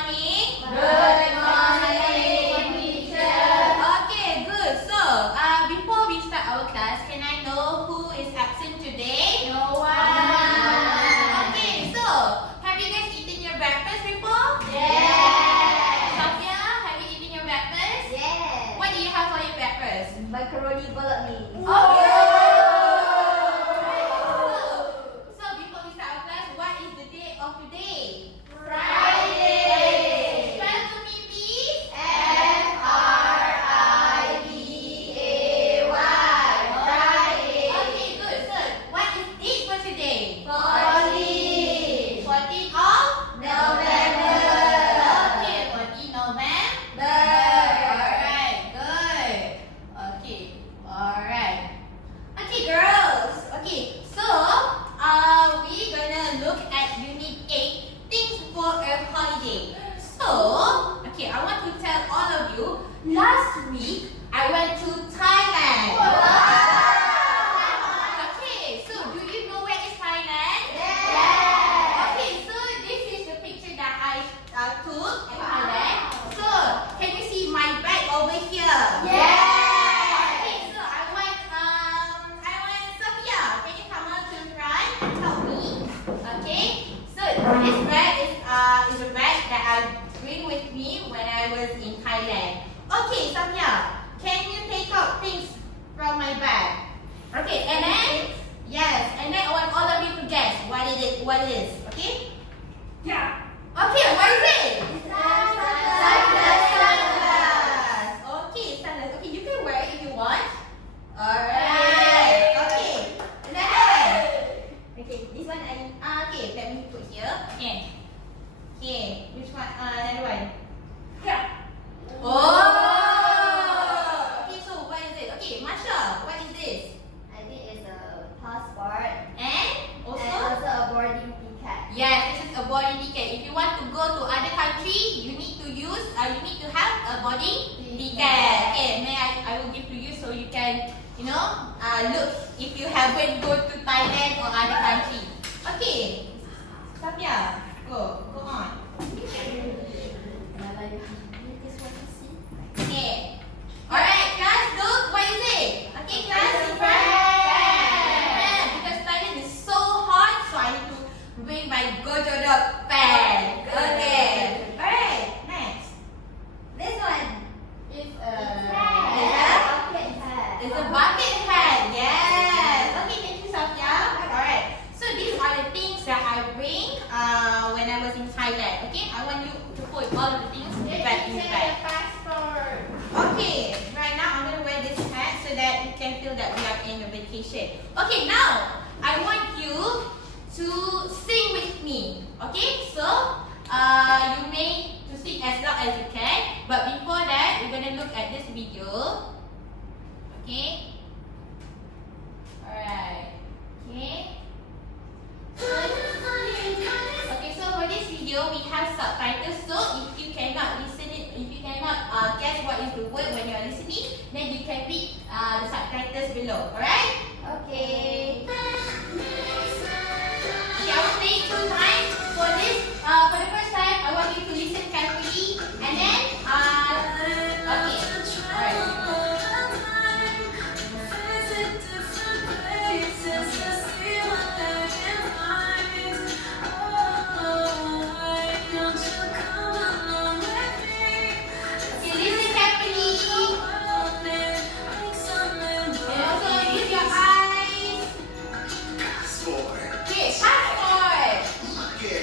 morning. Good morning, teacher. Okay, good. So, before we start our class, can I know who is absent today? No one. Okay, so have you guys eaten your breakfast before? Yes. Sophia, have you eaten your breakfast? Yes. What do you have for your breakfast? Macaroni bolognese. So before we start our class, what is the day of today? Friday. Spell to me, please. Friday. Friday. Okay, good. So, what is date for today? 14. 14th of November. Okay, 14 November. Alright, good. Okay, alright. Okay, girls. Okay, so we gonna look at Unit 8, things for a holiday. So, okay, I want to tell all of you, last week I went to Thailand. Okay, so do you know where is Thailand? Okay, so this is the picture that I took in Thailand. So, can you see my bag over here? Okay, so I want Sophia. Can you come on to the front and help me? Okay, so this bag is a bag that I bring with me when I was in Thailand. Okay, Sophia, can you take out things from my bag? Okay, and then yes, and then I want all of you to guess what it is. What it is? Okay? Yeah. Okay, what is it? Sunglasses. Okay, sunglasses. Okay, you can wear it if you want. Alright. Okay. Another one. Okay, this one okay, let me put here. Okay. Okay, which one? Another one. Yeah. Oh. Okay, so what is it? Okay, Masha, what is this? I think it's a passport And and also. also a boarding ticket. Yes, this is a boarding ticket. If you want to go to other country, you need to have a boarding ticket. Okay, I will give to you so you can, look if you haven't go to Thailand or other country. Okay, Sophia, go on. Okay. Alright, class, look, what is it? Okay, class, in front. Fan. Because Thailand is so hot, so I need to bring my Gojodok fan. Okay. Alright, next. This one is it's a bucket hat. Yes. Okay, thank you, Sophia. Alright. So these are the things that I bring when I was in Thailand. Okay, I want you to put all of the things back in the bag. Okay, right now I'm gonna wear this hat so that you can feel that we are in a vacation. Okay, now I want you to sing with me. Okay, so you may to sing as loud as you can, but before that we're gonna look at this video. Okay. Alright. Okay. Okay, so for this video we have subtitles. So if you cannot guess what is the word when you are listening, then you can read the subtitles below. Alright? Okay. Okay, I will play it 2 times. For this, for the first time, I want you to listen carefully, and then okay. Alright. Okay, listen carefully. And also use your eyes. Okay, passport.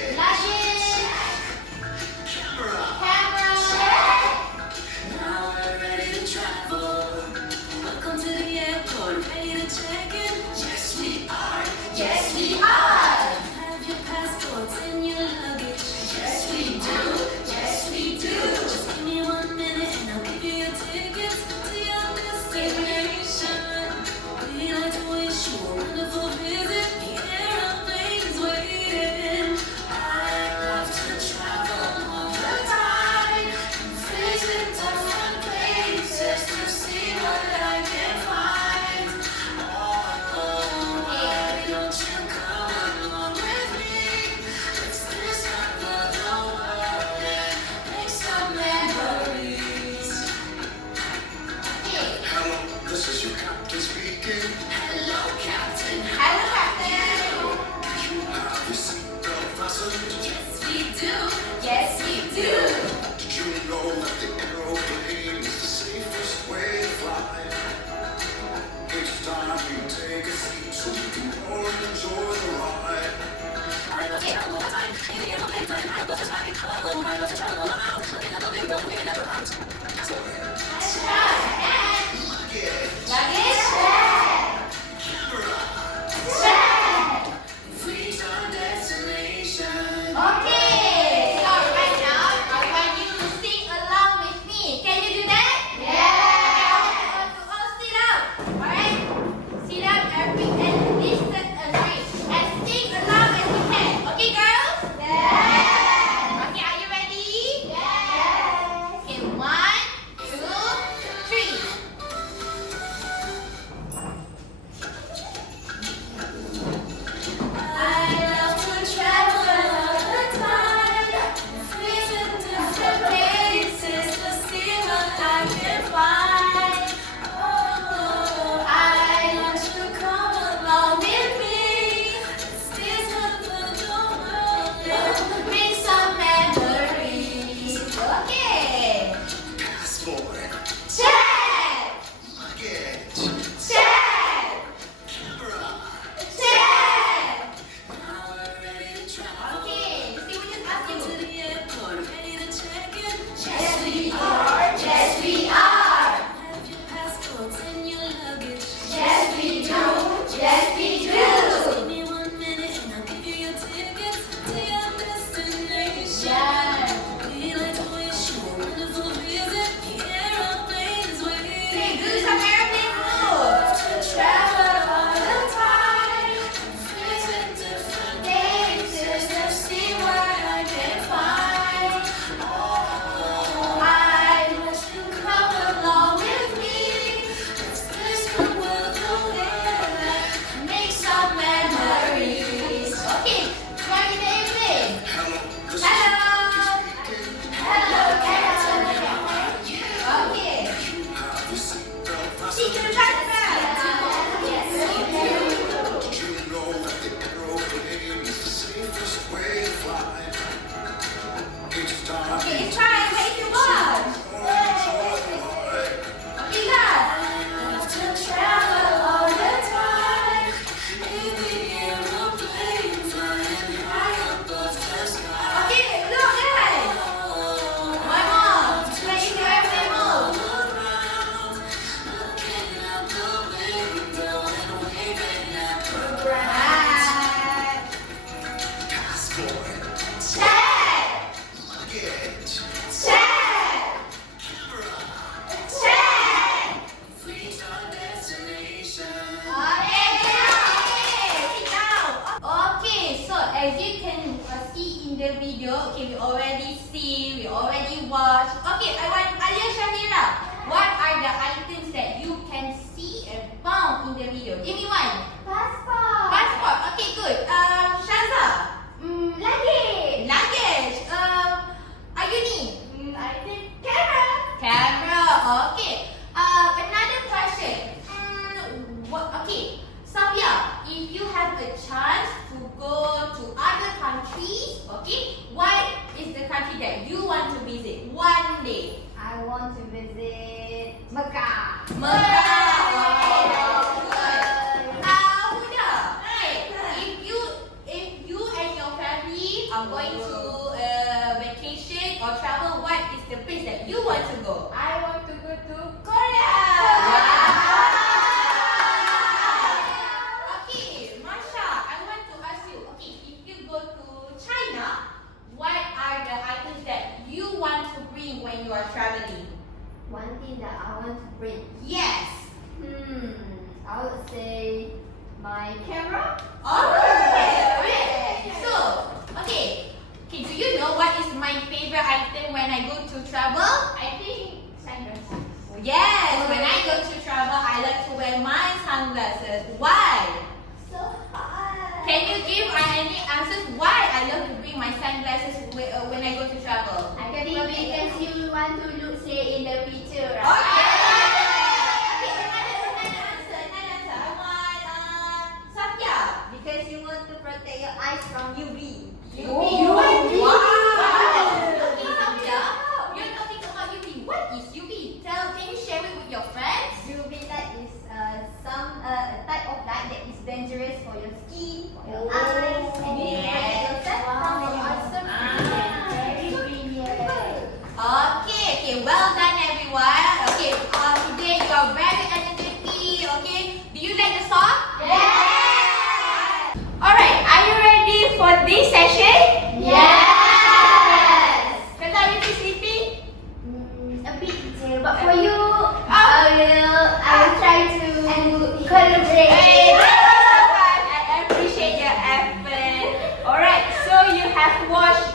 Okay, so right now I want you to sing along with me. Can you do that? Yes. Okay, all sit up. Alright? Sit up and listen and sing along as you can. Okay, girls? Yes. Okay, are you ready? Yes. Okay, 1, 2, 3. I love to travel all the time, visit different places to see what I can find. Oh, I want you to come along with me. This wonderful world, make some memories. Okay. Passport, Check, luggage, check, camera. check. Now we're ready to travel Okay, see what just ask to you. the airport, ready to check in. Yes, we are. Yes, we are. Have your passports and your luggage. Yes, we do. Yes, we do. Give me 1 minute and I'll give you your tickets to your destination. Yes. We'd like to wish you a wonderful visit. The aeroplane's Okay, waiting. do some airplane move. To travel all the time, Visit different places to see what I can find. Oh, I want you to come along with me. It's this good world together, make some memories. Okay, try with the airplane. Hello, this is Hello. Hello, hello. Okay. you have your seatbelt fastened. See, to the back. Yes, Do you know that the aeroplane is the safest way to fly? Each time Okay, you it's time. Wait your watch. enjoy the ride. Okay, last. love to travel all the time. In the aeroplane flying high above the sky. Okay, look, guys. One more. Play the airplane move. Around, looking out the window and waving at the Right. passport, Check, luggage, check, camera. check. Reach our destination. Okay, sit down. Okay, so as you can see in the video, okay, we already see, we already watch. Okay, I want Alia Shahira. What are the items that you can see and found in the video? Give me one. Passport. Passport. Okay, good. Shaza. Luggage. Luggage. Ayuni. I think camera. Camera. Okay. Another question. Okay, Safia, if you have a chance to go to other countries, okay, what is the country that you want to visit one day? I want to visit Mecca. Mecca. Okay, that's good. Huda, hey, if you and your family are going to vacation or travel, what is the place that you want to go? I want to go to Korea. Okay, Masha, I want to ask you. Okay, if you go to China, what are the items that you want to bring when you are traveling? One thing that I want to bring. Yes. I would say my camera. Okay. So, okay. Okay, do you know what is my favorite item when I go to travel? I think sunglasses. Yes, when I go to travel, I like to wear my sunglasses. Why? So hot. Can you give any answers why I love to bring my sunglasses when I go to travel? I think because you want to look straight in the picture, right? Okay, another answer. I want Safia. Because you want to protect your eyes from UV. UV. Wow. Okay, Safia, you're talking about UV. What is UV? Can you share it with your friends? UV light is some type of light that is dangerous for your skin, for your Oh, eyes, and you yes. protect yourself from the awesome Ah. very genius. Okay, well done everyone. Okay,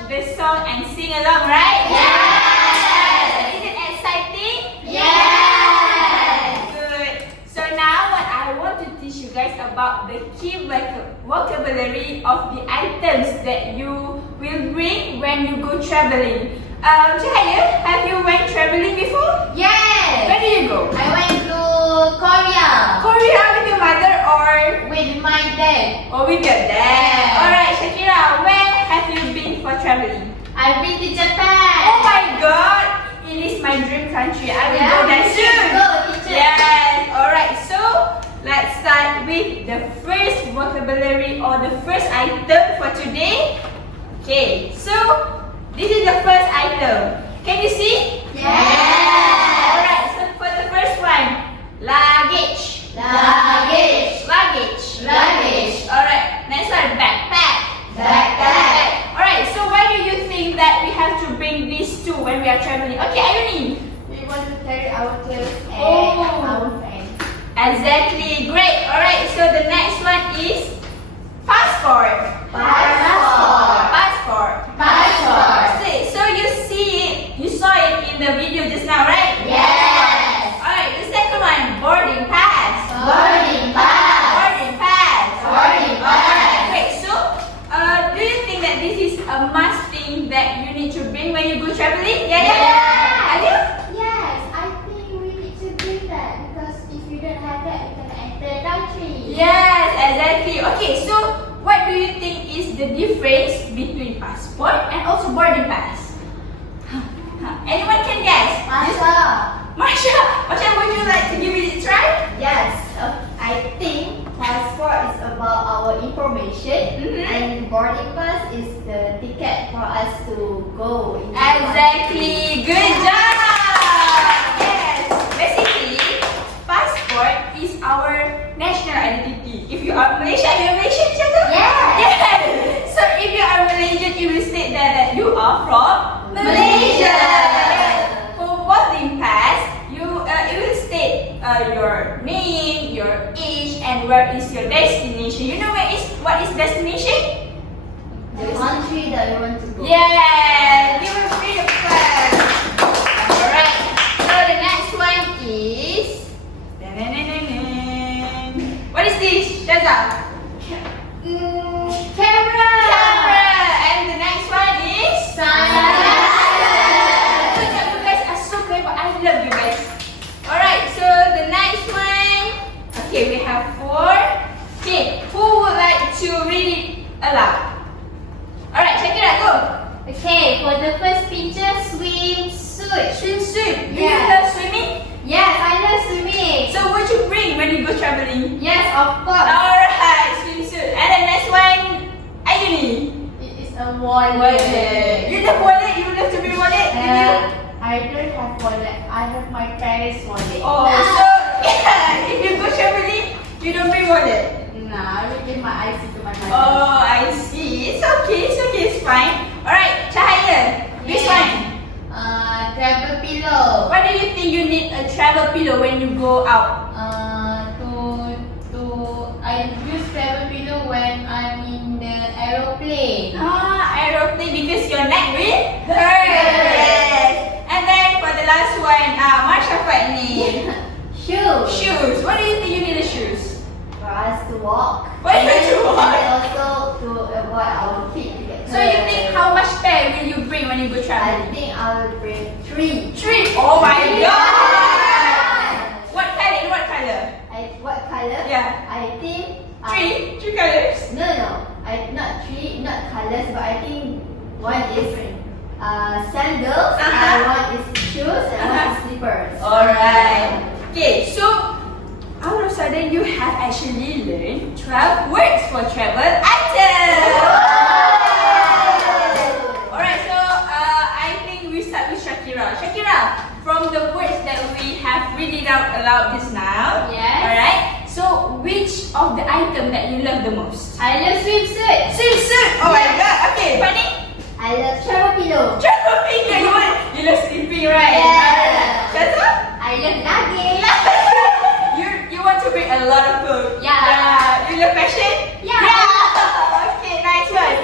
the song and sing along, right? Yes. Is it exciting? Yes. Good. So now what I want to teach you guys about the key vocabulary of the items that you will bring when you go traveling. Cahaya, have you went traveling before? Yes. Where do you go? I went to Korea Korea with your mother or with my dad. with your dad? Yeah. Alright, Shakira, where have you been for traveling? I've been to Japan. Oh my god, it is my dream country. I will go there soon. Go, teacher. Yes. Alright, so let's start with the first vocabulary or the first item for today. Okay, so this is the first item. Can you see? Yes. Alright, so for the first one, luggage. Luggage. Luggage. Luggage. Alright, next one, backpack. Backpack. Alright, so why do you think that we have to bring these two when we are traveling? Okay, Ayuni. We want to carry our clothes and Oh. our friends. Exactly, great. Alright, so the next one is passport. Passport. Passport. Passport. So you see it, you saw it in the video just now, right? Yes. Alright, the second one, boarding pass. Boarding pass. Boarding pass. Boarding pass. Great. So, do you think that this is a must thing that you need to bring when you go traveling? Yeah. Are you? Yes, I think we need to do that because if you don't have that, you cannot enter the country. Yes, exactly. Okay, so what do you think is the difference between passport and also boarding pass? Anyone can guess? Marsha, would you like to give it a try? Yes, I think passport is about our information Mhm. and boarding pass is the ticket for us to go into Exactly. Good job. Yes. Basically, passport is our national identity. If you are Malaysian, you're Malaysian, Cakap? Yes. Yes. So if you are Malaysian, you will state that you are from Malaysia. Yes. For boarding pass, it will state your name, your age, and where is your destination. You know what is destination? the country that we want to go. Yeah, give a big applause. Alright, so the next one is. What is this, Shaza? Camera. Camera. And the next one is. Sunglasses. Good job, you guys are so clever. I love you guys. Alright, so the next one. Okay, we have 4. Okay, who would like to read it aloud? Alright, Shakira, go. Okay, for the first picture, swimsuit. Swimsuit. Do you Yeah. love swimming? Yes, I love swimming. So what you bring when you go traveling? Yes, of course. Alright, swimsuit. And the next one, Ayuni. It is a wallet. You love wallet? You love to bring wallet? Do you? I don't have wallet. I have my parents' wallet. Oh, so if you go traveling, you don't bring wallet? Nah, I will give my IC to my mother. Oh, I see. It's okay, it's fine. Alright, Cahaya, this Yeah. one. Travel pillow. Why do you think you need a travel pillow when you go out? I use travel pillow when I'm in the aeroplane. Aeroplane because your neck will hurt. Yes. And then for the last one, Marsha Fatni. Shoes. Shoes. What do you think you need a shoes? For us to walk. Why do you walk? And also to avoid our feet to get So you hurt. think how much pair will you bring when you go I traveling? think I will bring 3. 3. Oh my god! What color? In what color? What color? Yeah. I think 3 colors. No. Not 3, not colors, but I think one is sandals, and one is shoes, and one is slippers. Alright. Okay, so all of a sudden you have actually learned 12 words for travel items. Alright, so I think we start with Shakira. Shakira, from the words that we have read it out aloud just now. Yes. Alright. So which of the item that you love the most? I love swimsuit. Swimsuit. Oh my god. Okay, Fanny. I love travel pillow. Travel pillow. You love sleeping, right? Yeah. Shaza? I love luggage. You want to bring a lot of clothes. Yeah. You love fashion? Yeah. Okay, nice one.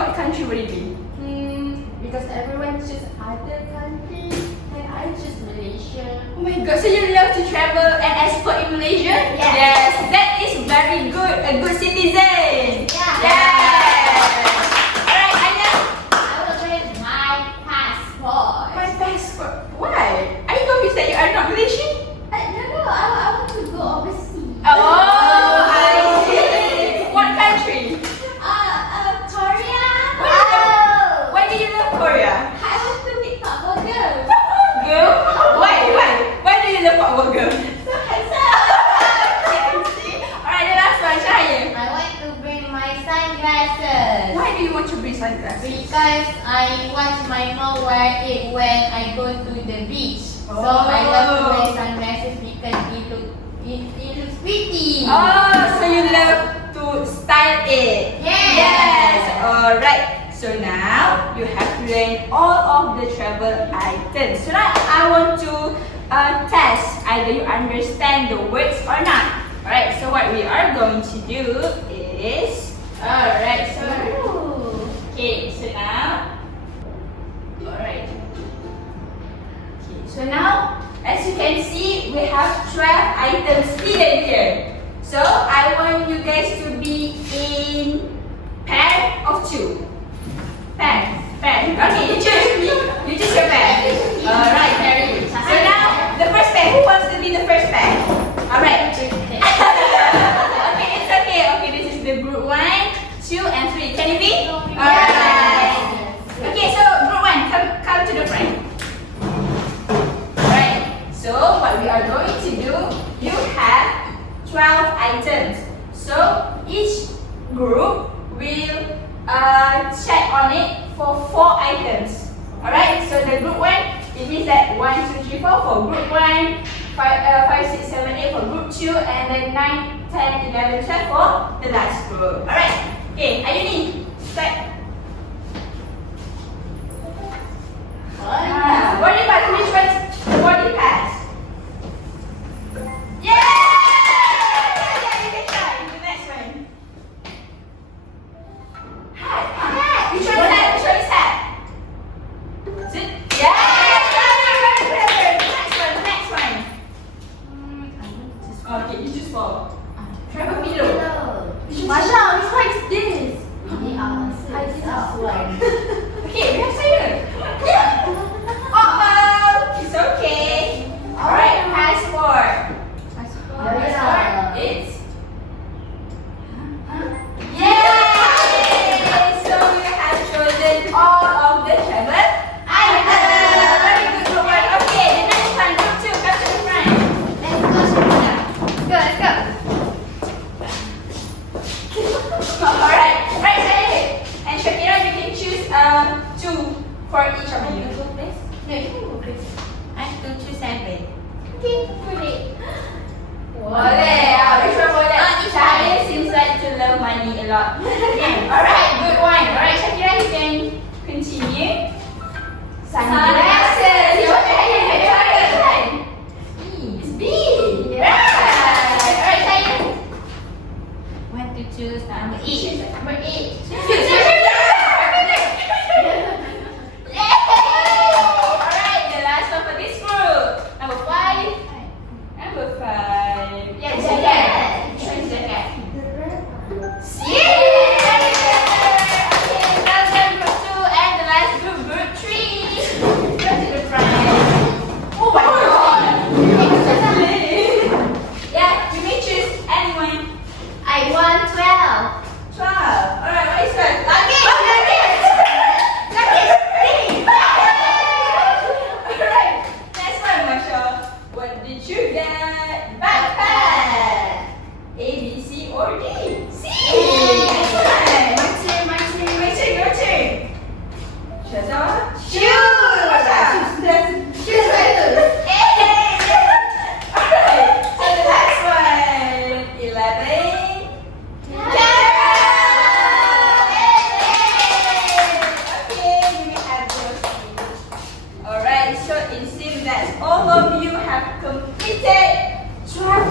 what country would it be? Because everyone choose other country, and I choose Malaysia. Oh my god, so you love to travel and explore in Malaysia? Yes. Yes, that is very good. A good citizen. Yeah. Yes. Alright, Anya. I will bring my passport. My passport. Why? Are you convinced that you are not Malaysian? No, I want to go overseas. Oh, I see. What country? Korea. Why do you love Korea? I want to be top burger. Girl? Why? Why do you love Pak Burger? So handsome. Alright, the last one, Cahaya. I want to bring my sunglasses. Why do you want to bring sunglasses? Because I want my mom wear it when I go to the beach. So I love to wear sunglasses because it looks pretty. Oh, so you love to style it. Yes. Alright. So now you have learned all of the travel items. So now I want to test either you understand the words or not. Alright. So what we are going to do is alright. So okay. So now alright. Okay. So now as you can see we have 12 items hidden here. So I want you guys to be in pair of 2. Pair. Okay, you choose. You choose your pair. Alright, Mary. So now, the first pair. Who wants to be the first pair? Alright. Okay, it's okay. Okay, this is the group 1, 2, and 3. Can you be? Alright. Okay, so group 1, come to the front. Alright. So what we are going to do, you have 12 items. So each group will check on it for 4 items. Alright, so the group 1, it means that 1, 2, 3, 4 for group 1, 5, 6, 7, 8 for group 2, and then 9, 10, 11, 12 for the last group. Alright, okay, Ayuni, start. Body part, which one's the body part? Yeah! Yeah, you can try. The next one. Hat. Which one is hat? Which one is hat? Is it? Yeah! The next one. Okay, you choose 4. Travel pillow. Masha, which one is this? I choose this one. Okay, we have Simon. It's okay. Alright, passport. Passport. It's yay! So you have chosen all of the travel items. Very good, group 1. Okay, the next one, group 2, come to the front. Let's go. Alright, right side. And Shakira, you can choose 2 for each of you. No, you can go first. I have to choose 7. Okay, put it. Boleh. Which one boleh? Each Shahir one. seems like to love money a lot. Alright, good one. Alright, Shakira, you can continue. Sunglasses. Your turn. It's big. Right. Alright, Shahir. Want to choose number 8. Number 8. Alright, the last one for this group. Number 5. Number 5. Yeah, jacket. Which one is jacket? Yeah! Okay, well done, group 2. And the last group, group 3. Go to the front. Oh my god! Yeah, you may choose anyone. I want 12. 12. Alright, what is 12? Okay. Alright, next one, Masha. What did you get? Backpack. A, B, C, or D? C. Next one. My turn. Your turn, your turn. Shaza? Shoes. Masha. Shoes. Alright, so the last one. 11. Okay, you may have your seat. Alright, so it seems that all of you have completed 12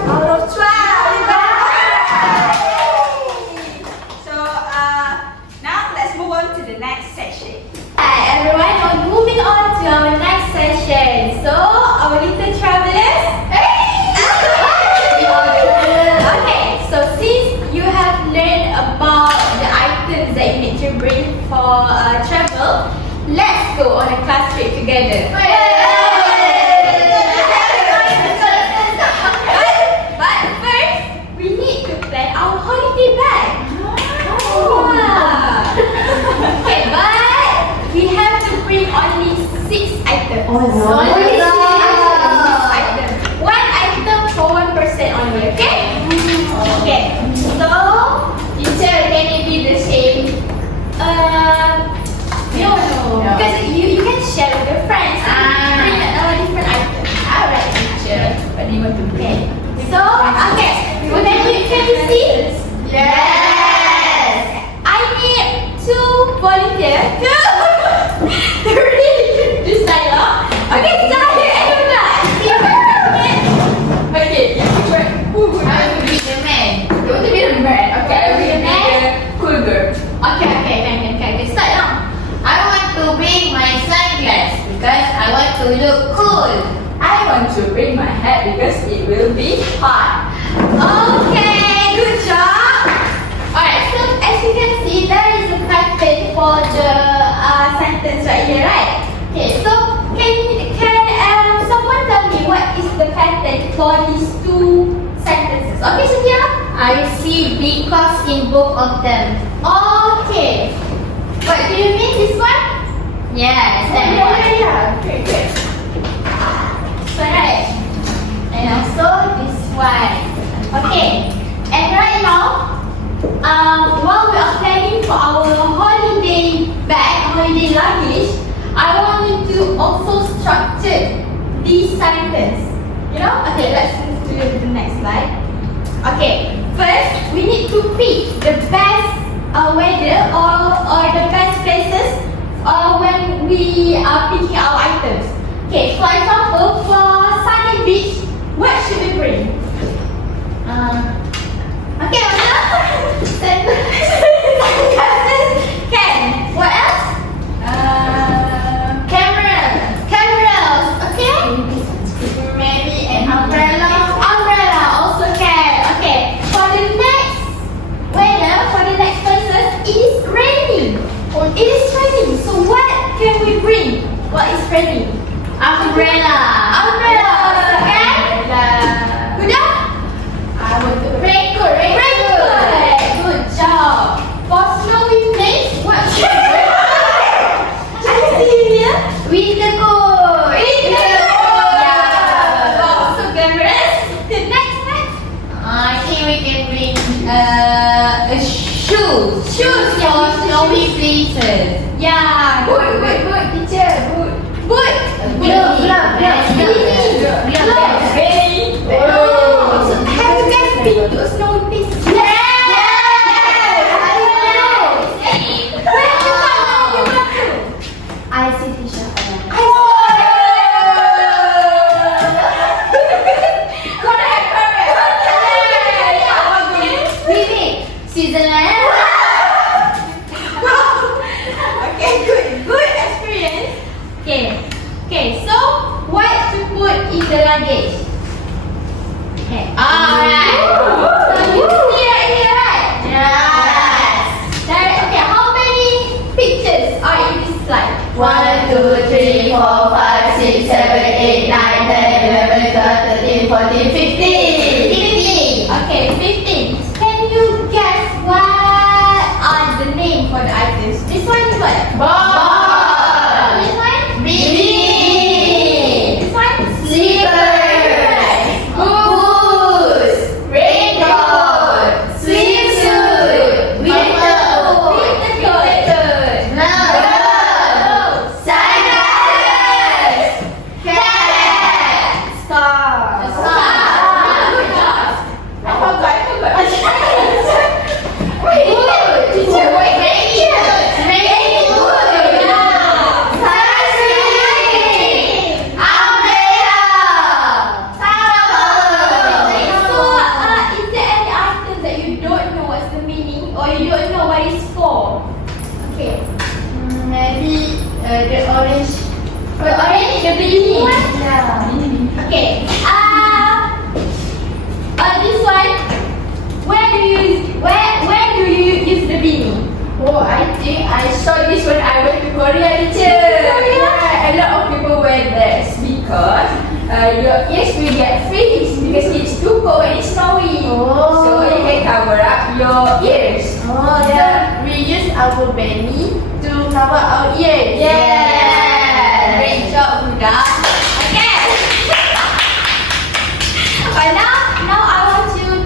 okay? Okay. So, teacher, can it be the same? No. Because you can share with your friends. Bring different items. Alright, teacher. What do you want to bring? So, okay. Well, can you see? Yes. I need 2 volunteers to read this dialogue. Okay, teacher, okay, who would I will be the man. you want to be the man? Okay, I will be the cool girl. Okay. Start now. I want to bring my sunglasses because I want to look cool. I want to bring my hat because it will be hot. Okay, good job. Alright, so as you can see, there is a pattern for the sentence right here, right? Okay, so can someone tell me what is the pattern for these 2 sentences? Okay, Cynthia? I see because in both of them. Okay. What do you mean this one? Yes, that one. Yeah. Okay, good. Correct. And also this one. Okay. And right now, while we are planning for our holiday bag, holiday luggage, I want you to also structure this sentence. You know? Okay, let's move to the next slide. Okay. First, we need to pick the best weather or the best places when we are picking our items. Okay, for example, for sunny beach, what should we bring? Okay, Ken, what else? Cameras, okay? Maybe an umbrella. Umbrella also can. Okay, for the next weather, for the next places, it is raining. It is raining. So what can we bring? What is raining? Umbrella. Okay? Good job. I want to raincoat. Good job. For snowy place, what should we bring? I see here. Winter coat. Yeah. Also cameras. The next. I think we can bring shoes. Shoes for snowy places. Yeah. Boot, teacher. Boot. Glove. So have you guys been to a snowy place? I see Tisha. Switzerland. Okay, good experience. Okay, so what to put in the luggage? Okay, alright. So you see right here, right? Yes. Okay, how many pictures are in this slide? 1, 2, 3, 4, 5, 6, 7, 8, 9, 10, 11, 12, 13, 14, 15. 15. Okay, 15. Can you guess what are the name for the items? This one is what? Ball. This one? Bikini. This one? Slippers. Boots. Raincoat. Swimsuit. Winter coat. Glove. Sunglasses. Cap. Star. Good job. I forgot. Boot. Teacher, wait. Raincoat. Sunscreen. Umbrella. Towel. So, is there any item that you don't know what's the meaning or you don't know what it's for? Okay. Maybe the orange. The orange, the beanie one? Yeah. Okay. This one. Where do you use the beanie? Oh, I think I saw this when I went to Korea, teacher. Yeah, a lot of people wear this because your ears will get freeze because it's too cold and it's snowy. Oh. So you can cover up your ears. Oh, yeah. We use our belly to cover our ears. Yeah. Great job, Huda. Okay. But now I want you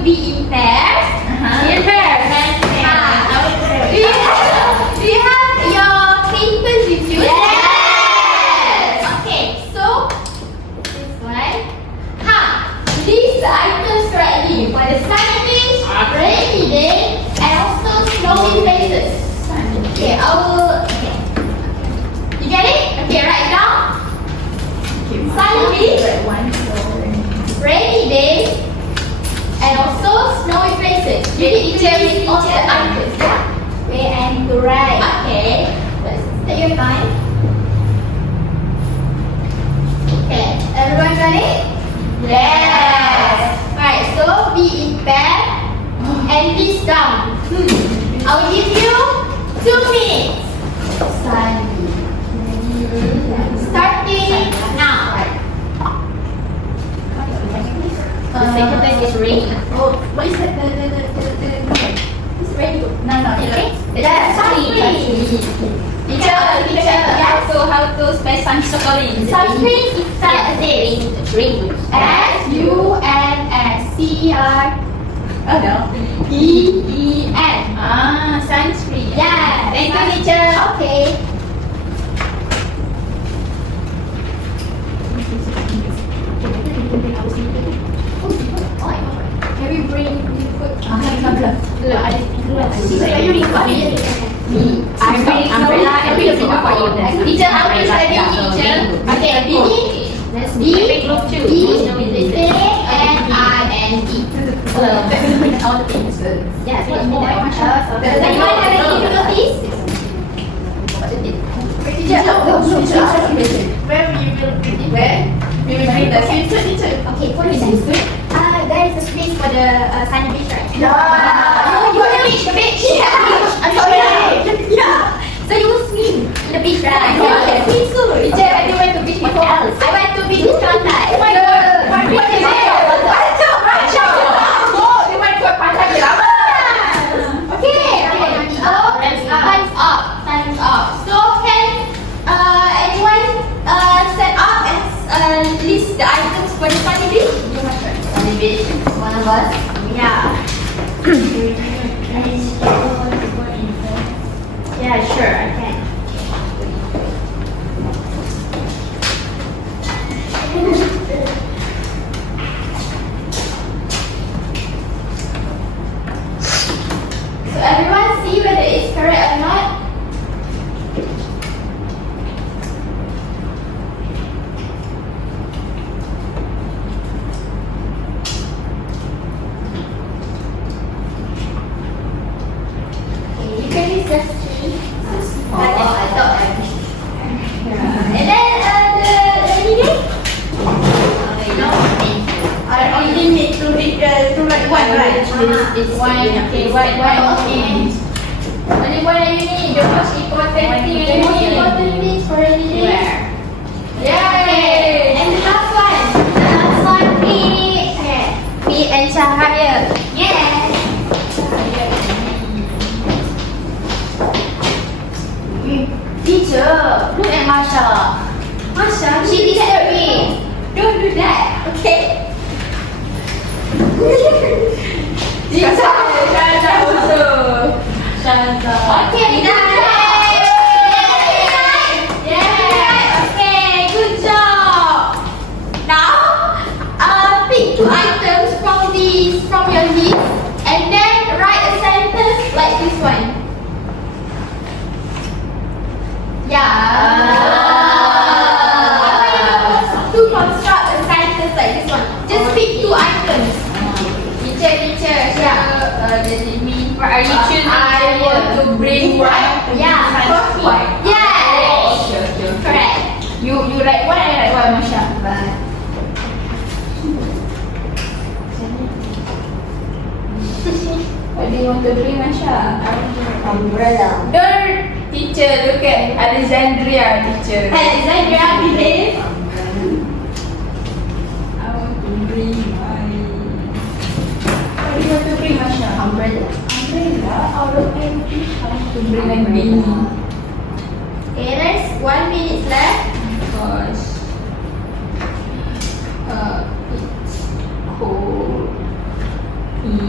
be in pairs. In pairs. Do you have your papers with you? Yes. Okay, so this one. List the items correctly for the sunny beach, rainy day, and also snowy places. Okay, I will. Okay. You get it? Okay, write it down. Sunny beach, rainy day, and also snowy places. You need to list all the items. Okay, and to write. Okay, let's take your time. Okay, everyone got it? Yes. Right, so be in bed and list down. I will give you 2 minutes. Starting now. The second place is rain. Oh, what is that? It's ready. No, Okay. That's Sunscreen. Teacher. Yeah, so how to spell sunscreen? Sunscreen is spelled as this. S-U-N-S-C-R Oh no. E-E-N. Sunscreen. Yeah. Thank you, teacher. Okay. Can we bring food? I'm bringing umbrella and bring for you. Teacher, how to study, teacher? Okay, B, B, A-N-I-N-E. All the things. Yes, what's more? Anyone have any difficulties? Teacher, where we will bring it? Where? We will bring the teacher. Okay, what is this? There is a space for the sunny beach, right? Yeah. The beach. Yeah. I'm sorry. Yeah. So you will swim in the beach, right? Yeah. Swim soon. Teacher, have you went to beach before? I went to beach in Kelantan. Oh my god. What is it? Oh, you went to Pantai Gelap. Okay. Time's up. Time's up. So can anyone set up and list the items for the sunny beach? Sunny beach. One of us. Yeah. Yeah, sure, I can. So everyone see whether it's correct or not? Okay, you can use just 3. I thought and then the rainy day? I only need to write one, right? It's One, okay, one, okay. Only one that you need. The most important thing you need. The most important thing for rainy day. Where? Yay! And the last one. The last one is P and Cahaya. Yes. Teacher, look at Masha. Masha, she disturbed me. Don't do that, okay? Teacher, Shana also. Shana. okay, done. Yeah. Okay, good job. Now, pick 2 items from your list and then write a sentence like this one. Yeah. To construct a sentence like this one, just pick 2 items. Teacher. Does it mean? Or are you choosing? I want to bring one. Yeah. Yes. Okay. Correct. You write one, I write one, Masha. What do you want to bring, Masha? Umbrella. Don't, teacher, look at Alexandria, teacher. Alexandria, behave. I want to bring my... What do you want to bring, Masha? Umbrella. Umbrella? Out of empty. I want to bring a beanie. Okay, there's 1 minute left. Because it's cold here.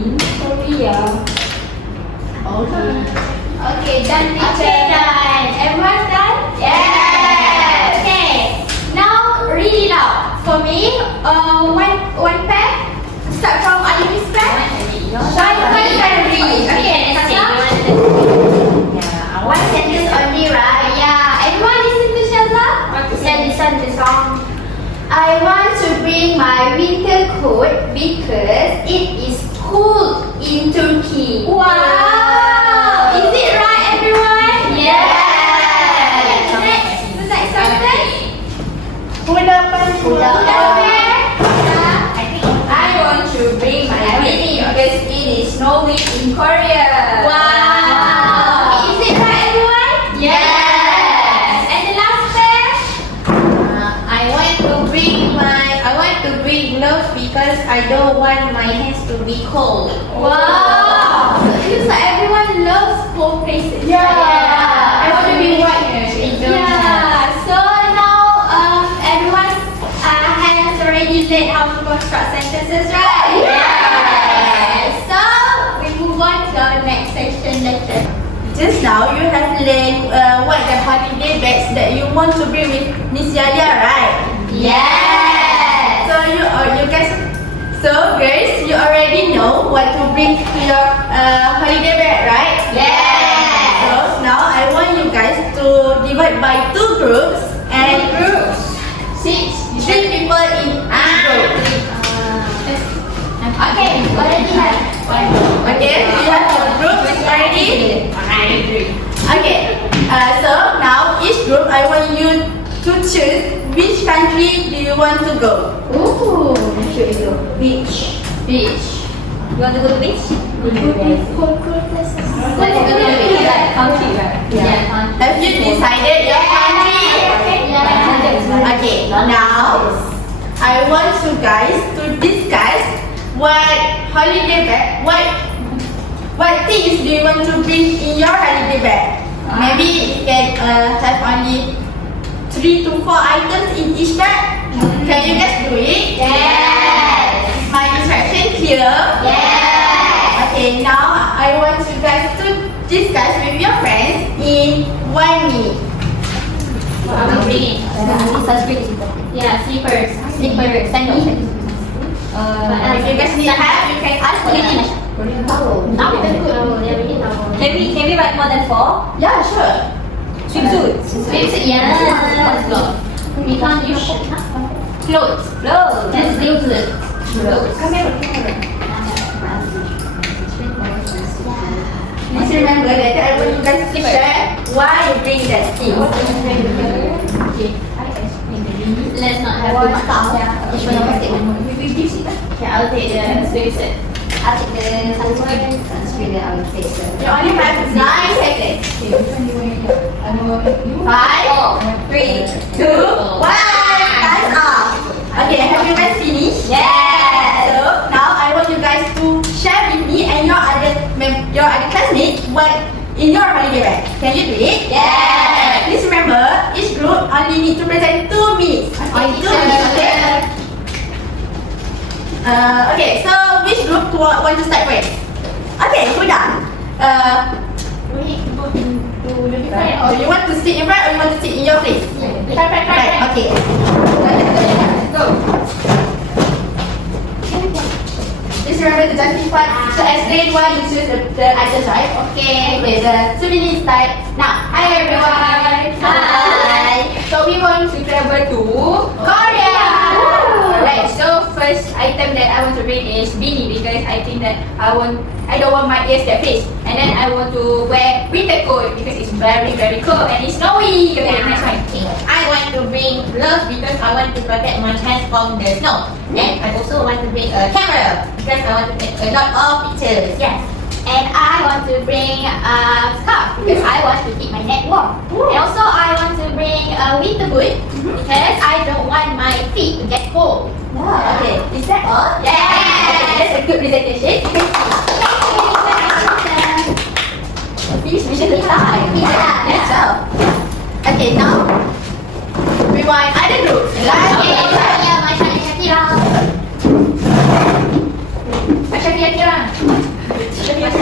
Okay, done teacher. Done. Everyone's done? Yes. Okay. Now read it out. For me, one pair. Start from Ali's pair. One can read. Okay, One sentence only, right? Yeah. Everyone listen to Shazza? Listen to song. I want to bring my winter coat because it is cool in Turkey. Wow! Is it right, everyone? Yes. Next sentence. Kuda. I want to bring my beanie because it is snowing in Korea. Wow! Is it right, everyone? Yes. And the last pair. I want to bring gloves because I don't want my hands to be cold. Wow! So it looks like everyone loves cold places. Yeah. I want to be white. Yeah. So now everyone's has already learned how to construct sentences, right? Yes. So we move on to our next section later. Just now you have learned what the holiday bags that you want to bring with Miss Yalia, right? Yes. So you guys, so girls, you already know what to bring to your holiday bag, right? Yes. So now I want you guys to divide by two groups and six people in each group. Okay, already have. Okay, you have your groups already? Okay, so now each group I want you to choose which country do you want to go? Ooh, Beach. You want to go to beach? cool places. Let's go to the beach. Country, right? Yeah. Have you decided your country? Yeah. Okay, now I want you guys to discuss what holiday bag, what things do you want to bring in your holiday bag? Maybe you can have only 3 to 4 items in each bag. Can you guys do it? Yes. My instruction clear? Yes. Okay, now I want you guys to discuss with your friends in 1 minute. Yeah, slippers, sandals. If you guys need help, you can ask me. Can we write more than 4? Yeah, sure. Swimsuit. Yeah. We can't use Clothes. Clothes. That's clothes. Please remember that I want you guys to share why you bring that thing. Let's not have too much stuff. Each one of us take one. Okay, I'll take the swimsuit. I'll take the sunscreen. I will take the. You only have 9 seconds. 5, 3, 2, 1. Time off. Okay, have you guys finished? Yes. So now I want you guys to share with me and your other classmates what in your holiday bag. Can you do it? Yes. Please remember, each group only need to present 2 minutes. Only 2 minutes, okay? Okay, so which group want to start first? Okay, Huda. Oh, you want to sit in front or you want to sit in your place? Right, okay. Go. Just remember to justify, to explain why you choose the items, right? Okay, the 2 minutes start now. Hi everyone. Hi. So we want to travel to Korea. Alright, so first item that I want to bring is beanie because I think that I don't want my ears get face. And then I want to wear winter coat because it's very cold and it's snowy. Okay, next one. I want to bring gloves because I want to protect my hands from the snow. And I also want to bring a camera because I want to take a lot of pictures. Yes. And I want to bring a scarf because I want to keep my neck warm. And also I want to bring a winter boot because I don't want my feet to get cold. Okay, is that all? Yes. That's a good presentation. Finish mission time. Yeah. Let's go. Okay, now rewind other groups. Okay, saya Masya Shakira. Masya Kira.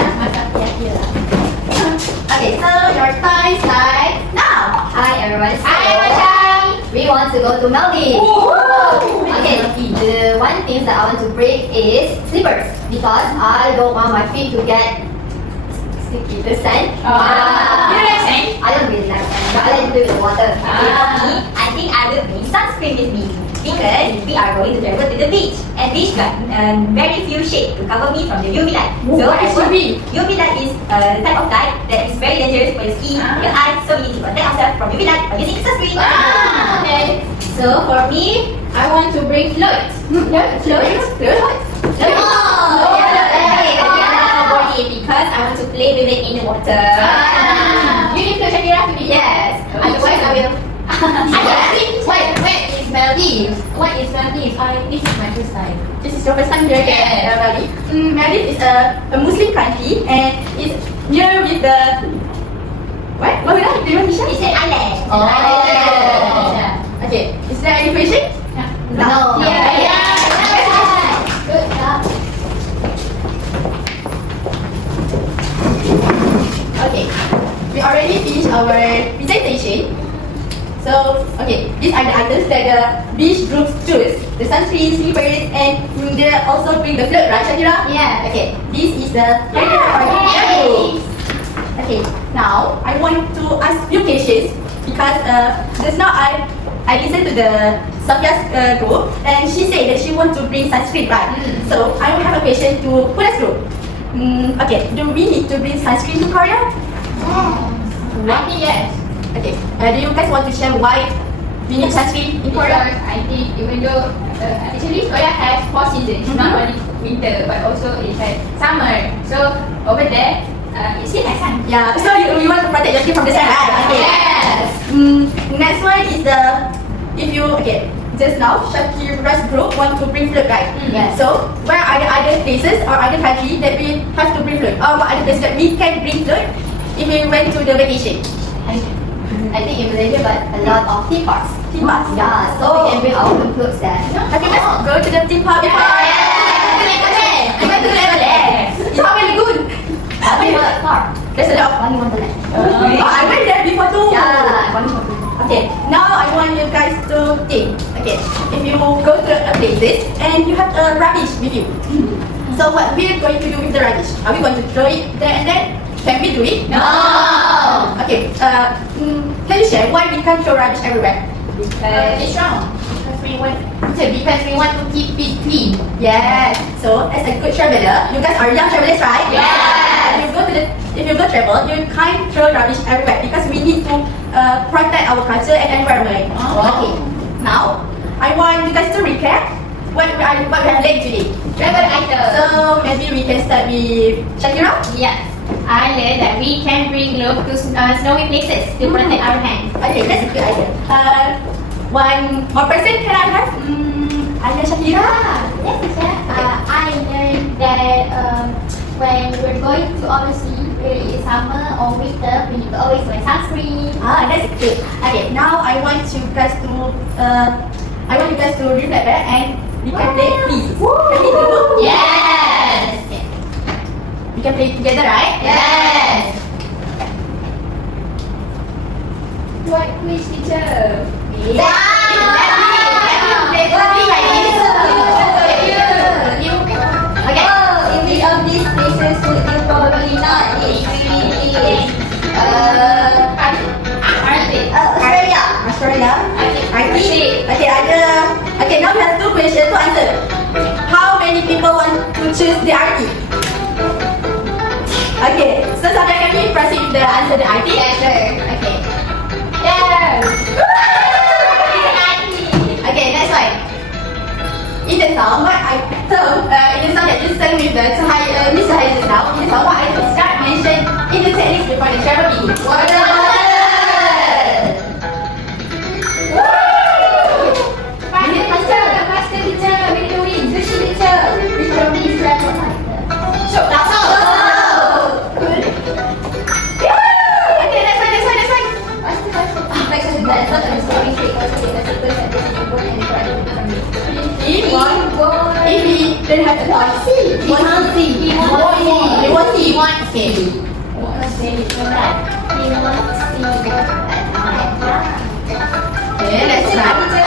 want to go to Maldives. Okay, the one thing that I want to bring is slippers because I don't want my feet to get sticky. The sand. You like sand? I don't really like sand, but I like to do it with water. I think I will bring sunscreen with me because we are going to travel to the beach and beach got very few shade to cover me from the UV light. So What is UV? UV light is the type of light that is very dangerous for your skin, your eyes, so we need to protect ourselves from UV light by using sunscreen. Okay, so for me, I want to bring floats. Floats? Because I want to play with it in the water. You need to check it out. Yes. Otherwise, I will. Wait, is Maldives? What is Maldives? This is my first time. This is your first time here at Maldives. Maldives is a Muslim country and it's near with the what? What was that? Do you want to share? It's an island. Okay. Is there any question? No. Yeah. Good job. Okay. We already finished our presentation. So, okay, these are the items that the beach groups choose. The sunscreen, slippers, and they also bring the float, right, Shakira? Yeah. Okay, this is the Okay, now I want to ask few questions because just now I listened to the Sophia's group and she said that she want to bring sunscreen, right? So I will have a question to Pula's group. Okay, do we need to bring sunscreen to Korea? I think yes. Okay, do you guys want to share why we need sunscreen in Korea? Because I think even though actually Korea has 4 seasons, not only winter but also it has summer. So over there, it still has sun. Yeah, so you want to protect your skin from the sun, right? Okay. Yes. Next one is just now Shakira's group want to bring float, right? Yes. So where are the other places or other countries that we have to bring float? Or what other places that we can bring float if we went to the vacation? I think in Malaysia, but a lot of theme parks. Theme parks. Yeah, so we can bring our own clothes there. Okay, let's go to the theme park before. I went to Legoland. It's Harvey Lagoon. Park. There's a lot of One Wonderland. I went there before too. Yeah, One Wonderland. Okay, now I want you guys to think. Okay, if you go to a places and you have a rubbish with you, so what we are going to do with the rubbish? Are we going to throw it there and then? Can we do it? No. Okay. Can you share why we can't throw rubbish everywhere? It's wrong. Because we want to keep it clean. Yes. So as a good traveler, you guys are young travelers, right? Yes. If you go travel, you can't throw rubbish everywhere because we need to protect our culture and environment. Okay. Now, I want you guys to recap what we have learned today. Travel item. So maybe we can start with Shakira. Yes. I learned that we can bring gloves to snowy places to protect our hands. Okay, that's a good idea. One more person can I have? Ayah Shakira. Yes, teacher. I learned that when we're going to overseas, whether it's summer or winter, we need to always wear sunscreen. That's good. Okay, now I want you guys to reflect back and we can play please. Can we do? Yes. We can play together, right? Yes. What quiz teacher? Which of these places would you probably not visit? Australia. Arctic. Okay, now we have 2 questions to answer. How many people want to choose the Arctic? Okay, so Sandra, can we proceed with the answer the Arctic? Yeah, sure. Okay. Yes. Okay, next one. In the song, what item, in the song that you sang with the Mr. Hai just now, in the song, what item is that mentioned in the techniques before the travel begins? Water. Faster, teacher. We're doing. Sushi, teacher. Which of these travel item? Okay, next one. If he don't have a choice, he won't see. Okay, let's try.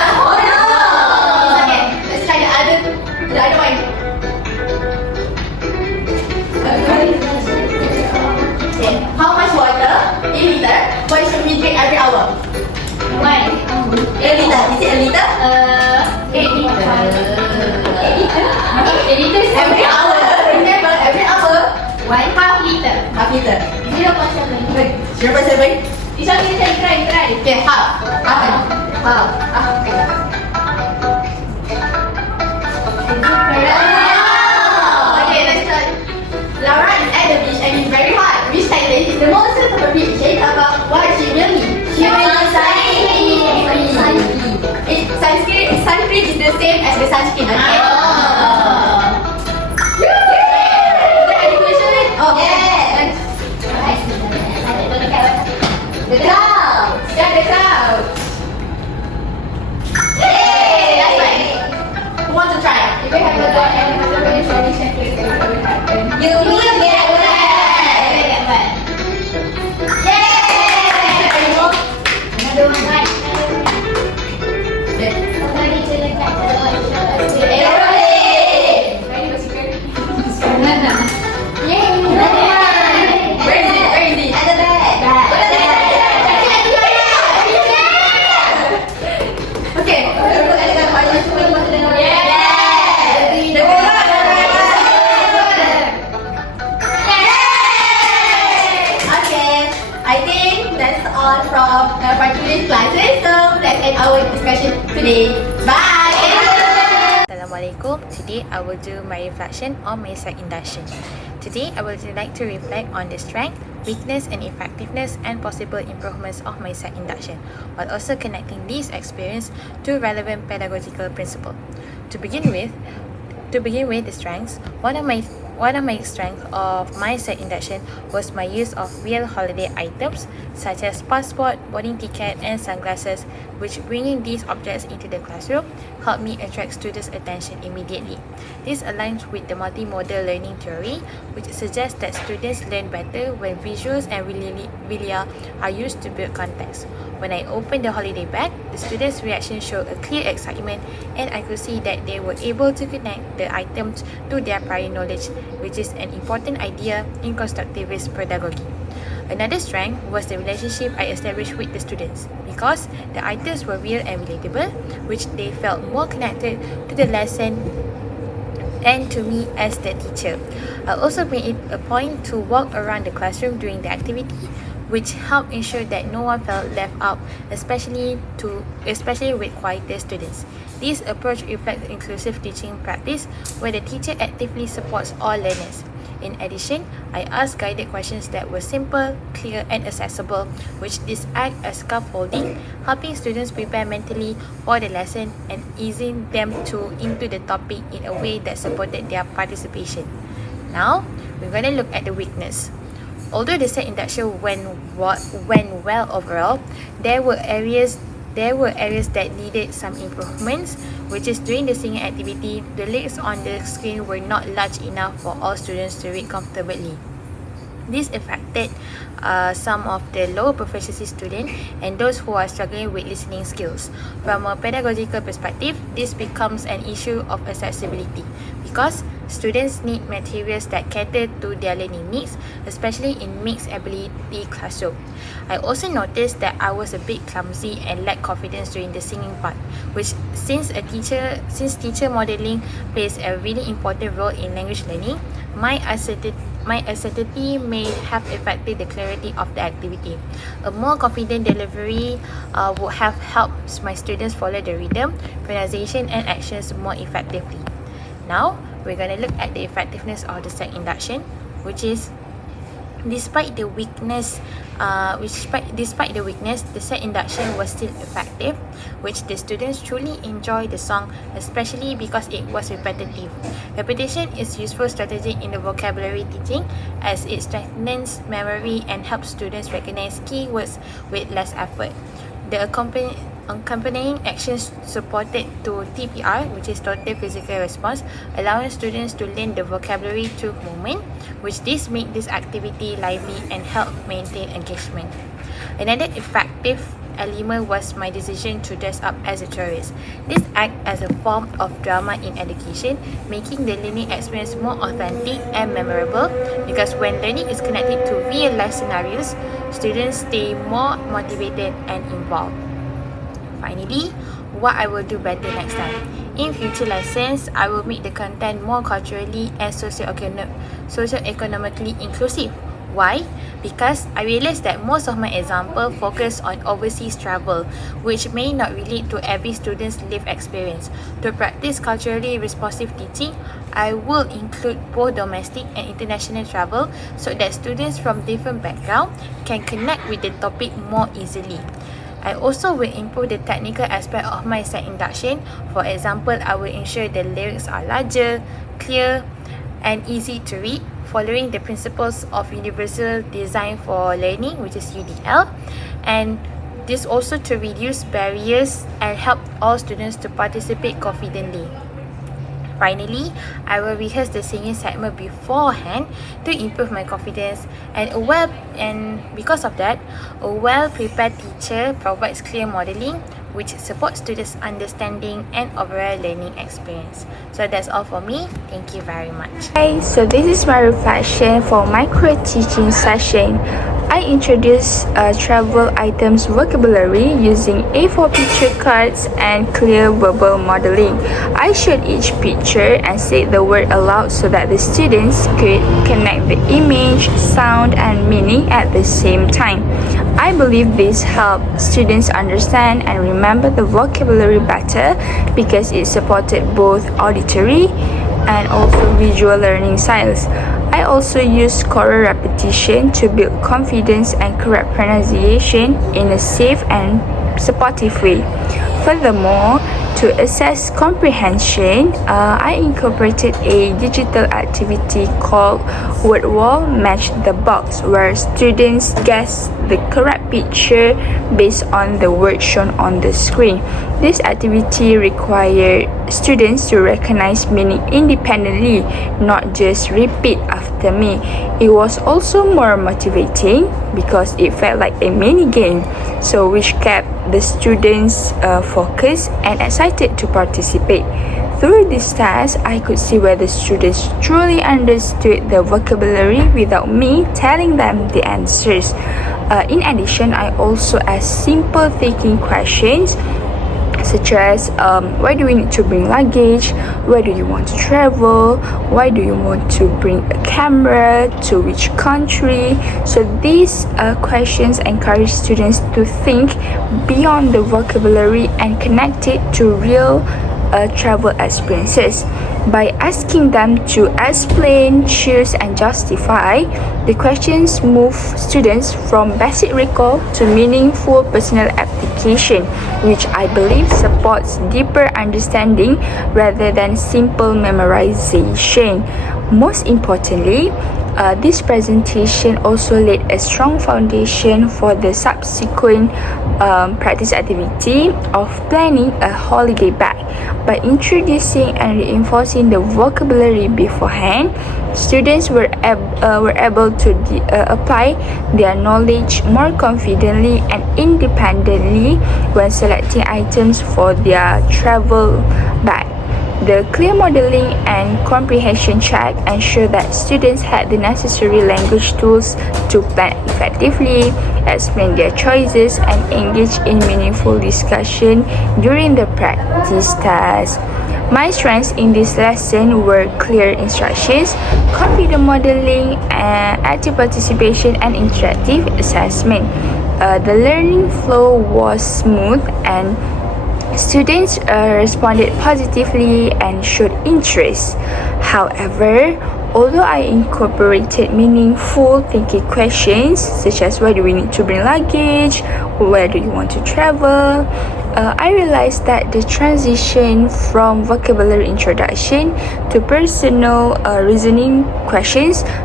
what should we drink every hour? Why? A liter. Is it a liter? 8 liter. 8 liter is Every hour. Remember, every hour. 1/2 liter. Half liter. 0.7. 0.7. It's okay, try. Okay, half. Half. Okay. Okay, let's try. Laura is at the beach and it's very hot. Which scientist is the most suitable beach? She about what she really? She will sunscreen is the same as the sunscreen. Okay. The education. Oh, yeah. The cloud. Yeah, the cloud. Yay! That's right. Who wants to try? If we have a dog and another way solution to it, what will happen? You will get wet. Yay! Another one, right? Aeroplane. Very bicycle. Where is it? At the back. Okay. Okay. I think that's all from for today's classes. So let's end our discussion today. Bye. Assalamualaikum. Today I will do my reflection on my site induction. Today I would like to reflect on the strength, weakness and effectiveness and possible improvements of my site induction, while also connecting this experience to relevant pedagogical principle. To begin with the strengths, one of my strengths of my site induction was my use of real holiday items such as passport, boarding ticket and sunglasses, which bringing these objects into the classroom helped me attract students' attention immediately. This aligns with the multimodal learning theory, which suggests that students learn better when visuals and videos are used to build context. When I opened the holiday bag, the students' reaction showed a clear excitement and I could see that they were able to connect the items to their prior knowledge, which is an important idea in constructivist pedagogy. Another strength was the relationship I established with the students because the items were real and relatable, which they felt more connected to the lesson and to me as the teacher. I also made it a point to walk around the classroom during the activity, which helped ensure that no one felt left out, especially with quieter students. This approach reflects inclusive teaching practice where the teacher actively supports all learners. In addition, I asked guided questions that were simple, clear and accessible, which this act as scaffolding, helping students prepare mentally for the lesson and easing them into the topic in a way that supported their participation. Now, we're going to look at the weakness. Although the set induction went well overall, there were areas that needed some improvements, which is during the singing activity, the lyrics on the screen were not large enough for all students to read comfortably. This affected some of the lower proficiency students and those who are struggling with listening skills. From a pedagogical perspective, this becomes an issue of accessibility because students need materials that cater to their learning needs, especially in mixed ability classroom. I also noticed that I was a bit clumsy and lacked confidence during the singing part, which since teacher modeling plays a really important role in language learning, my uncertainty may have affected the clarity of the activity. A more confident delivery would have helped my students follow the rhythm, pronunciation and actions more effectively. Now, we're going to look at the effectiveness of the set induction, which is despite the weakness, the set induction was still effective, which the students truly enjoyed the song, especially because it was repetitive. Repetition is useful strategy in the vocabulary teaching as it strengthens memory and helps students recognize keywords with less effort. The accompanying actions supported to TPR, which is total physical response, allowing students to learn the vocabulary through movement, which this make this activity lively and help maintain engagement. Another effective element was my decision to dress up as a tourist. This acts as a form of drama in education, making the learning experience more authentic and memorable, because when learning is connected to real-life scenarios, students stay more motivated and involved. Finally, what I will do better next time. In future lessons, I will make the content more culturally and socio-economically inclusive. Why? Because I realized that most of my example focus on overseas travel, which may not relate to every student's lived experience. To practice culturally responsive teaching, I will include both domestic and international travel so that students from different backgrounds can connect with the topic more easily. I also will improve the technical aspect of my site induction. For example, I will ensure the lyrics are larger, clear, and easy to read, following the principles of Universal Design for Learning, which is UDL, and this also to reduce barriers and help all students to participate confidently. Finally, I will rehearse the singing segment beforehand to improve my confidence, and because of that, a well-prepared teacher provides clear modeling which supports students' understanding and overall learning experience. So that's all for me. Thank you very much. Hi, so this is my reflection for micro teaching session. I introduced travel items vocabulary using A4 picture cards and clear verbal modeling. I showed each picture and said the word aloud so that the students could connect the image, sound, and meaning at the same time. I believe this helped students understand and remember the vocabulary better because it supported both auditory and also visual learning styles. I also use choral repetition to build confidence and correct pronunciation in a safe and supportive way. Furthermore, to assess comprehension, I incorporated a digital activity called Word Wall Match the Box, where students guess the correct picture based on the word shown on the screen. This activity required students to recognize meaning independently, not just repeat after me. It was also more motivating because it felt like a mini game, so which kept the students focused and excited to participate. Through this task, I could see whether students truly understood the vocabulary without me telling them the answers. In addition, I also asked simple thinking questions such as why do we need to bring luggage, where do you want to travel, why do you want to bring a camera, to which country. So these questions encourage students to think beyond the vocabulary and connect it to real travel experiences. By asking them to explain, choose, and justify, the questions move students from basic recall to meaningful personal application, which I believe supports deeper understanding rather than simple memorization. Most importantly, this presentation also laid a strong foundation for the subsequent practice activity of planning a holiday bag. By introducing and reinforcing the vocabulary beforehand, students were able to apply their knowledge more confidently and independently when selecting items for their travel bag. The clear modeling and comprehension check ensure that students had the necessary language tools to plan effectively, explain their choices, and engage in meaningful discussion during the practice task. My strengths in this lesson were clear instructions, confident modeling, active participation, and interactive assessment. The learning flow was smooth and students responded positively and showed interest. However, although I incorporated meaningful thinking questions such as why do we need to bring luggage, where do you want to travel, I realized that the transition from vocabulary introduction to personal reasoning questions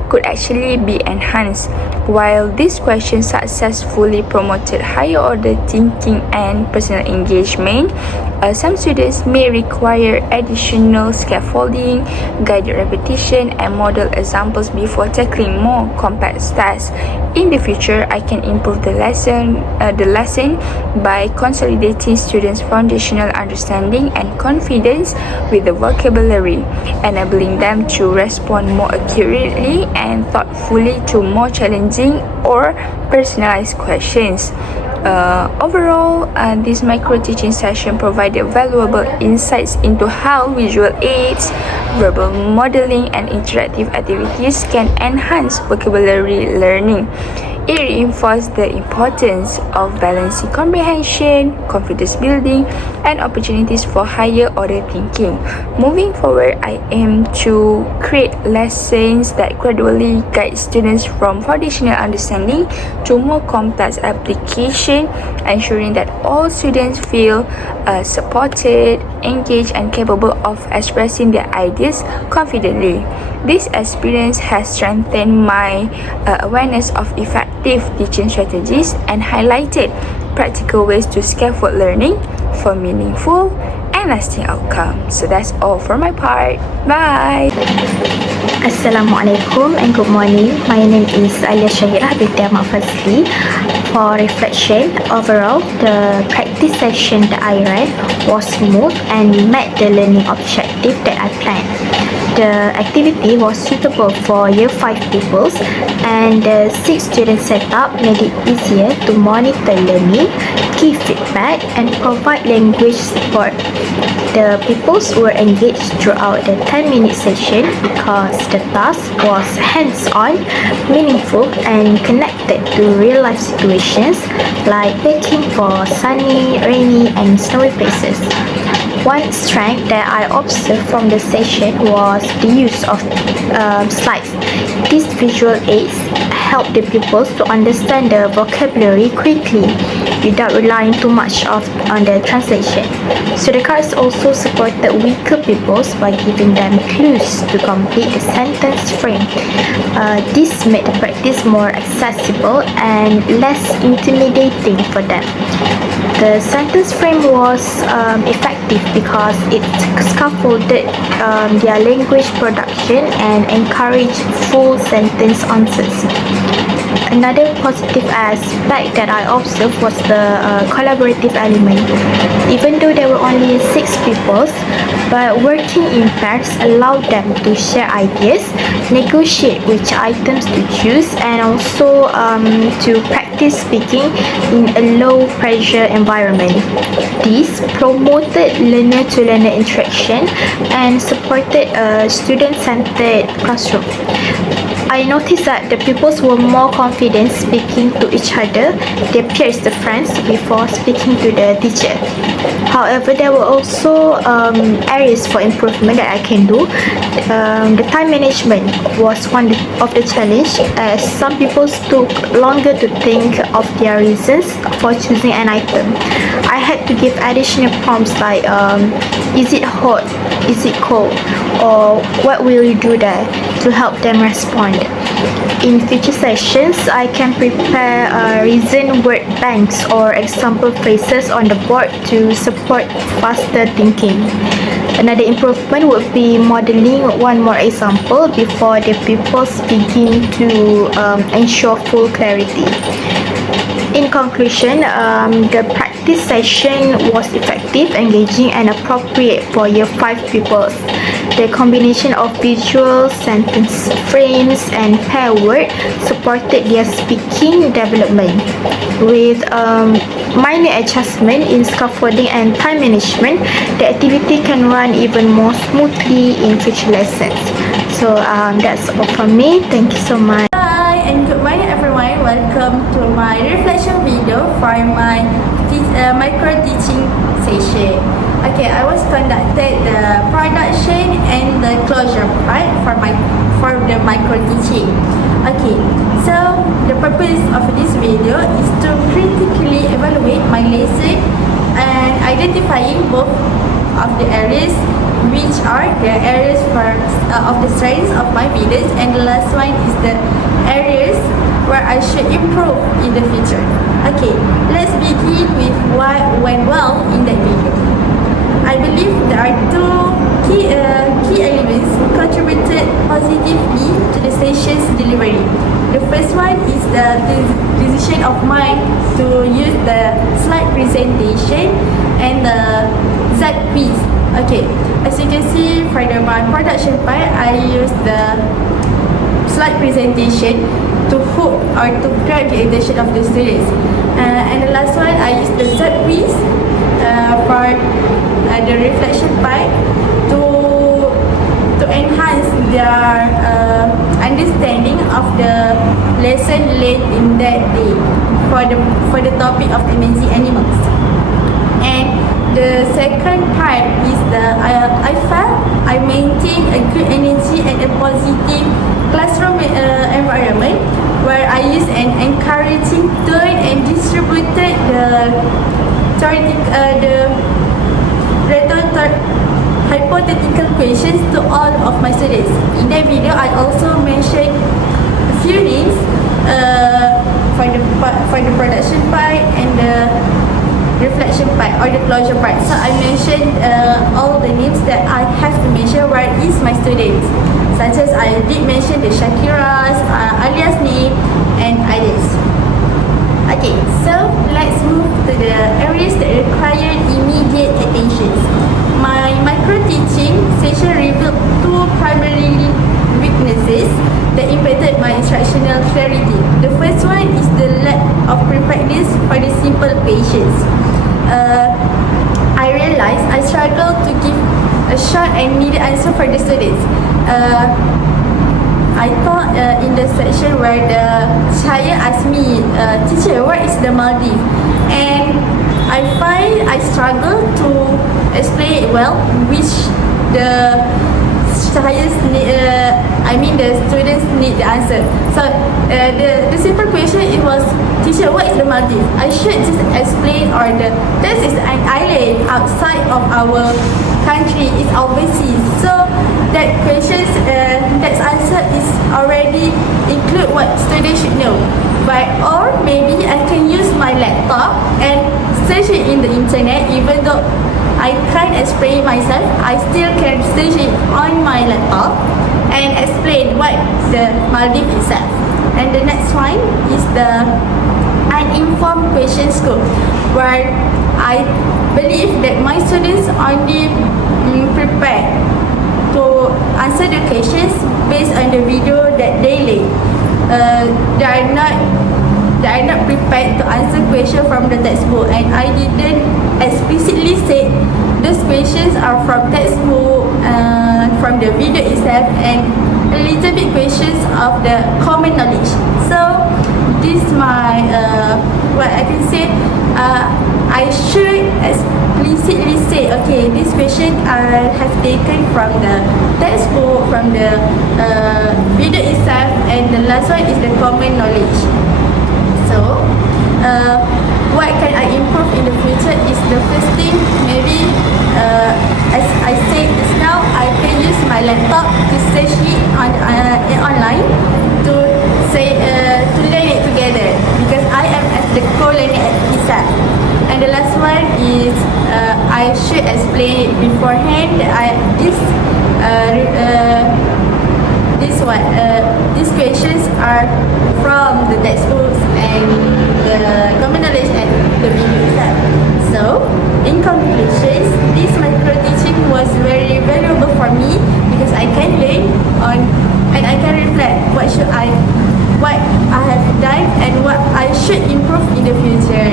could actually be enhanced. While these questions successfully promoted higher order thinking and personal engagement, some students may require additional scaffolding, guided repetition, and model examples before tackling more complex tasks. In the future, I can improve the lesson by consolidating students' foundational understanding and confidence with the vocabulary, enabling them to respond more accurately and thoughtfully to more challenging or personalized questions. Overall, this micro-teaching session provided valuable insights into how visual aids, verbal modeling, and interactive activities can enhance vocabulary learning. It reinforced the importance of balancing comprehension, confidence building, and opportunities for higher order thinking. Moving forward, I aim to create lessons that gradually guide students from foundational understanding to more complex application, ensuring that all students feel supported, engaged, and capable of expressing their ideas confidently. This experience has strengthened my awareness of effective teaching strategies and highlighted practical ways to scaffold learning for meaningful and lasting outcomes. So that's all for my part. Bye! Assalamualaikum and good morning. My name is Alia Syahirah binti Ahmad Fazli. For reflection, overall, the practice session that I ran was smooth and met the learning objective that I planned. The activity was suitable for Year 5 pupils, and the 6 student setup made it easier to monitor learning, give feedback, and provide language support. The pupils were engaged throughout the 10-minute session because the task was hands-on, meaningful, and connected to real-life situations like baking for sunny, rainy, and snowy places. One strength that I observed from the session was the use of slides. These visual aids help the pupils to understand the vocabulary quickly without relying too much on the translation. So the cards also supported weaker pupils by giving them clues to complete the sentence frame. This made the practice more accessible and less intimidating for them. The sentence frame was effective because it scaffolded their language production and encouraged full sentence answers. Another positive aspect that I observed was the collaborative element. Even though there were only 6 pupils, but working in pairs allowed them to share ideas, negotiate which items to choose, and also to practice speaking in a low-pressure environment. This promoted learner-to-learner interaction and supported a student-centered classroom. I noticed that the pupils were more confident speaking to each other, their peers, the friends, before speaking to the teacher. However, there were also areas for improvement that I can do. The time management was one of the challenge, as some people took longer to think of their reasons for choosing an item. I had to give additional prompts like, is it hot, is it cold, or what will you do there, to help them respond. In future sessions, I can prepare reason word banks or example phrases on the board to support faster thinking. Another improvement would be modeling one more example before the pupils begin to ensure full clarity. In conclusion, the practice session was effective, engaging, and appropriate for Year 5 pupils. The combination of visual, sentence frames, and pair work supported their speaking development. With minor adjustment in scaffolding and time management, the activity can run even more smoothly in future lessons. So that's all from me. Thank you so much. Hi and good morning everyone. Welcome to my reflection video for my micro teaching session. Okay, I was conducted the production and the closure part for the micro teaching. Okay, so the purpose of this video is to critically evaluate my lesson and identifying both of the areas which are the areas of the strengths of my videos, and the last one is the areas where I should improve in the future. Okay, let's begin with what went well in that video. I believe there are two key elements contributed positively to the session's delivery. The first one is the decision of mine to use the slide presentation and the Z quiz. Okay, as you can see for my production part, I use the slide presentation to hook or to grab the attention of the students. And the last one, I use the Z quiz for the reflection part to enhance their understanding of the lesson learned in that day for the topic of amazing animals. And the second part is I felt I maintained a good energy and a positive classroom environment where I used an encouraging tone and distributed the hypothetical questions to all of my students. In that video, I also mentioned a few names for the production part and the reflection part or the closure part. So I mentioned all the names that I have to mention where is my students, such as I did mention the Shakiras, Alia's name, and others. Okay, so let's move to the areas that require immediate attention. My micro-teaching session revealed two primary weaknesses that impacted my instructional clarity. The first one is the lack of preparedness for the simple questions. I realized I struggled to give a short and needed answer for the students. I thought in the section where the child asked me, teacher, what is the Maldives? And I find I struggle to explain it well, which the students need the answer. So the simple question, it was, teacher, what is the Maldives? I should just explain, or this is an island outside of our country, it's overseas. So that question, that answer is already include what students should know. Or maybe I can use my laptop and search it in the internet. Even though I can't explain myself, I still can search it on my laptop and explain what the Maldives itself. And the next one is the uninformed question scope, where I believe that my students only prepare to answer the questions based on the video that they learn. They are not prepared to answer questions from the textbook, and I didn't explicitly say those questions are from textbook, from the video itself, and a little bit questions of the common knowledge. So this is my what I can say. I should explicitly say, okay, this question I have taken from the textbook, from the video itself, and the last one is the common knowledge. So what can I improve in the future is the first thing, maybe as I said just now, I can use my laptop to search it online to learn it together, because I am at the co-learning at itself. And the last one is I should explain it beforehand that these questions are from the textbooks and the common knowledge and the video itself. So, in conclusion, this micro teaching was very valuable for me because I can learn and I can reflect what I have done and what I should improve in the future.